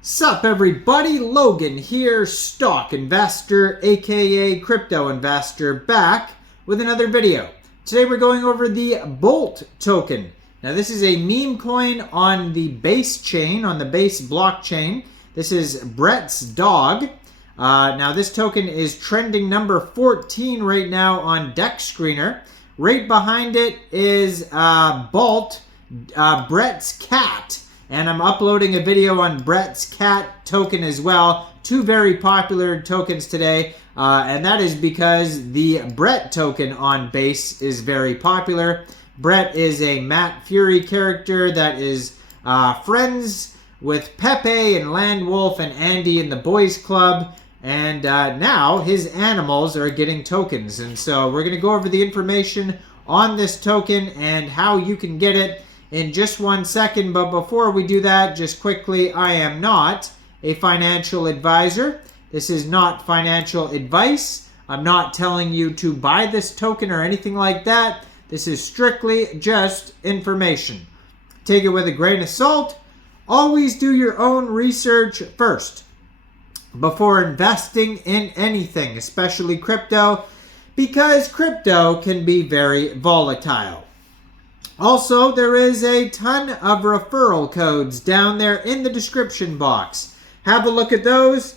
Sup everybody, Logan here, stock investor aka crypto investor, back with another video. Today we're going over the Bolt token. Now this is a meme coin on the Basechain, on the Base blockchain. This is Brett's dog. Now this token is trending number 14 right now on Deck Screener. Right behind it is Bolt, Brett's cat. And I'm uploading a video on Brett's cat token as well. Two very popular tokens today. And that is because the Brett token on Base is very popular. Brett is a Matt Furie character that is friends with Pepe and Land Wolf and Andy in the Boys Club. And now his animals are getting tokens. And so we're going to go over the information on this token and how you can get it in just 1 second. But before we do that, just quickly, I am not a financial advisor. This is not financial advice. I'm not telling you to buy this token or anything like that. This is strictly just information. Take it with a grain of salt. Always do your own research first before investing in anything, especially crypto, because crypto can be very volatile. Also, there is a ton of referral codes down there in the description box. Have a look at those.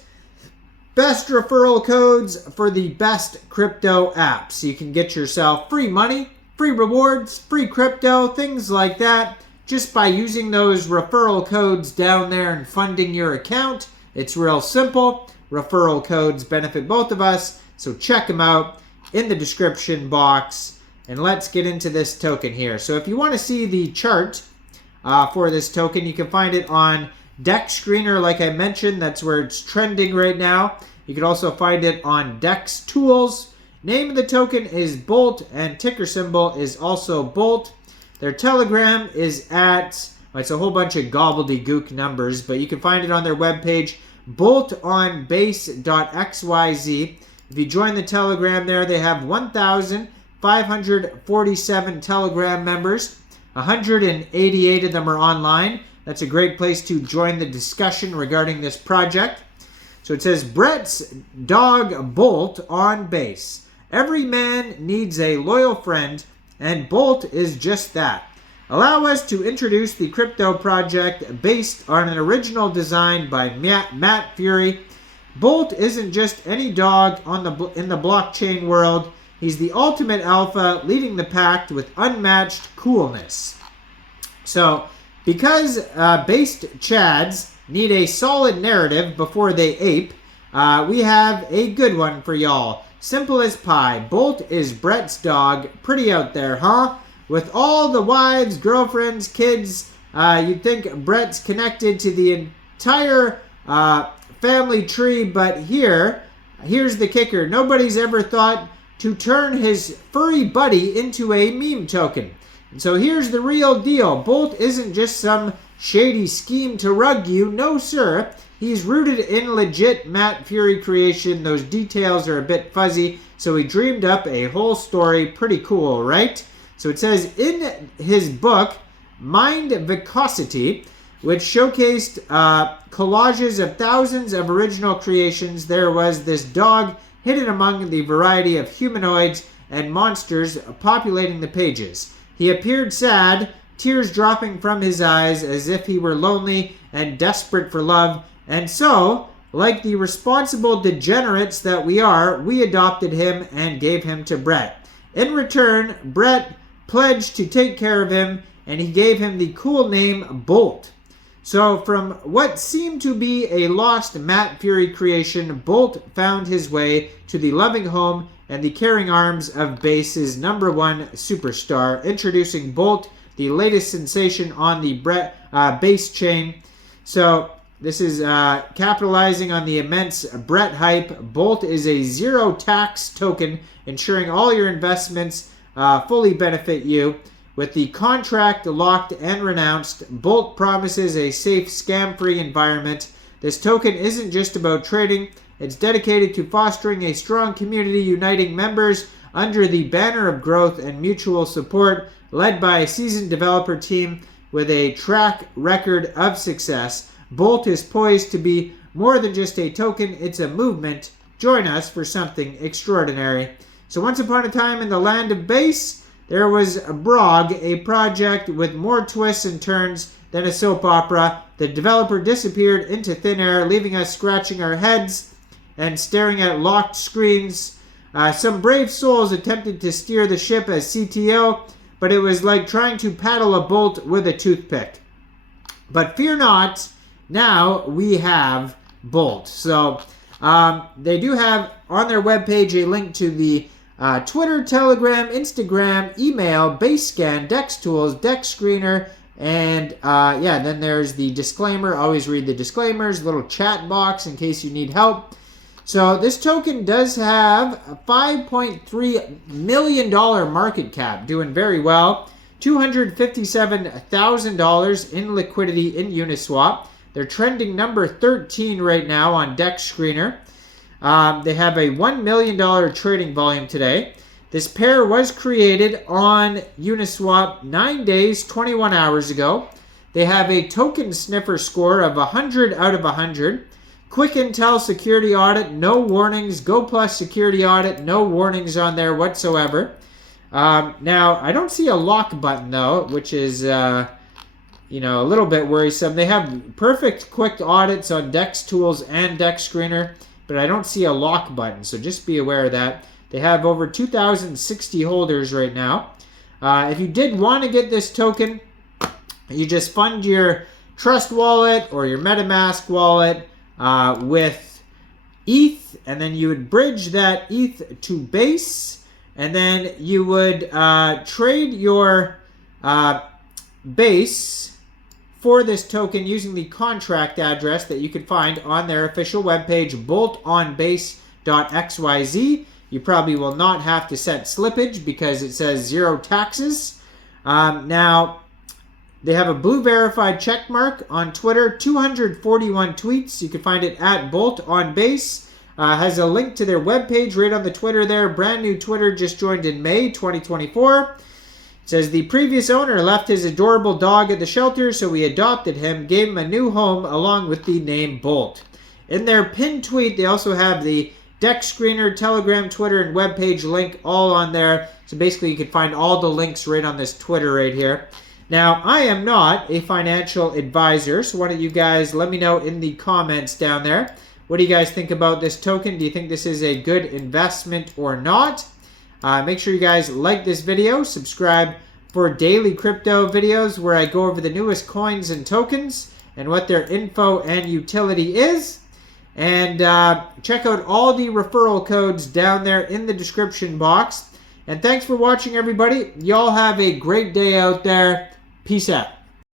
Best referral codes for the best crypto apps. You can get yourself free money, free rewards, free crypto, things like that, just by using those referral codes down there and funding your account. It's real simple. Referral codes benefit both of us, so check them out in the description box. And let's get into this token here. So if you want to see the chart for this token, you can find it on Deck Screener, like I mentioned. That's where it's trending right now. You can also find it on Dex Tools. Name of the token is Bolt, and ticker symbol is also Bolt. Their Telegram is at, it's a whole bunch of gobbledygook numbers, but you can find it on their webpage, boltonbase.xyz. If you join the Telegram there, they have 1,547 Telegram members. 188 of them are online. That's a great place to join the discussion regarding this project. So it says, Brett's dog Bolt on Base. Every man needs a loyal friend, and Bolt is just that. Allow us to introduce the crypto project based on an original design by Matt Furie. Bolt isn't just any dog in the blockchain world. He's the ultimate alpha, leading the pack with unmatched coolness. So, because based chads need a solid narrative before they ape, we have a good one for y'all. Simple as pie. Bolt is Brett's dog. Pretty out there, huh? With all the wives, girlfriends, kids, you'd think Brett's connected to the entire family tree, but here's the kicker. Nobody's ever thought to turn his furry buddy into a meme token. And so here's the real deal. Bolt isn't just some shady scheme to rug you. No, sir. He's rooted in legit Matt Furie creation. Those details are a bit fuzzy, so he dreamed up a whole story. Pretty cool, right? So it says in his book, Mind Vicosity, which showcased collages of thousands of original creations, there was this dog hidden among the variety of humanoids and monsters populating the pages. He appeared sad, tears dropping from his eyes as if he were lonely and desperate for love. And so, like the responsible degenerates that we are, we adopted him and gave him to Brett. In return, Brett pledged to take care of him, and he gave him the cool name Bolt. So from what seemed to be a lost Matt Furie creation, Bolt found his way to the loving home and the caring arms of Base's #1 superstar. Introducing Bolt, the latest sensation on the Basechain. So this is capitalizing on the immense Brett hype. Bolt is a zero tax token, ensuring all your investments fully benefit you. With the contract locked and renounced, Bolt promises a safe, scam-free environment. This token isn't just about trading. It's dedicated to fostering a strong community, uniting members under the banner of growth and mutual support, led by a seasoned developer team with a track record of success. Bolt is poised to be more than just a token, it's a movement. Join us for something extraordinary. So once upon a time in the land of Base, there was a Brog, a project with more twists and turns than a soap opera. The developer disappeared into thin air, leaving us scratching our heads and staring at locked screens. Some brave souls attempted to steer the ship as CTO, but it was like trying to paddle a boat with a toothpick. But fear not, now we have Bolt. So they do have on their webpage a link to the Twitter, Telegram, Instagram, email, Basechain, Dex Tools, Dex Screener, and then there's the disclaimer. Always read the disclaimers, little chat box in case you need help. So this token does have a $5.3 million market cap, doing very well. $257,000 in liquidity in Uniswap. They're trending number 13 right now on Dex Screener. They have a $1 million trading volume today. This pair was created on Uniswap 9 days, 21 hours ago. They have a token sniffer score of 100 out of 100. Quick Intel security audit, no warnings. Go Plus security audit, no warnings on there whatsoever. Now, I don't see a lock button though, which is a little bit worrisome. They have perfect quick audits on Dex Tools and Dex Screener, but I don't see a lock button, so just be aware of that. They have over 2,060 holders right now. If you did want to get this token, you just fund your Trust wallet or your MetaMask wallet with ETH, and then you would bridge that ETH to Base, and then you would trade your Base for this token using the contract address that you could find on their official webpage, boltonbase.xyz. You probably will not have to set slippage because it says 0 taxes. Now, they have a blue verified check mark on Twitter, 241 tweets. You can find it at boltonbase. Has a link to their webpage right on the Twitter there. Brand new Twitter, just joined in May 2024. It says, the previous owner left his adorable dog at the shelter, so we adopted him, gave him a new home along with the name Bolt. In their pinned tweet, they also have the Dex Screener, Telegram, Twitter, and webpage link all on there. So basically, you can find all the links right on this Twitter right here. Now, I am not a financial advisor, so why don't you guys let me know in the comments down there. What do you guys think about this token? Do you think this is a good investment or not? Make sure you guys like this video, subscribe for daily crypto videos where I go over the newest coins and tokens and what their info and utility is. And check out all the referral codes down there in the description box. And thanks for watching, everybody. Y'all have a great day out there. Peace out.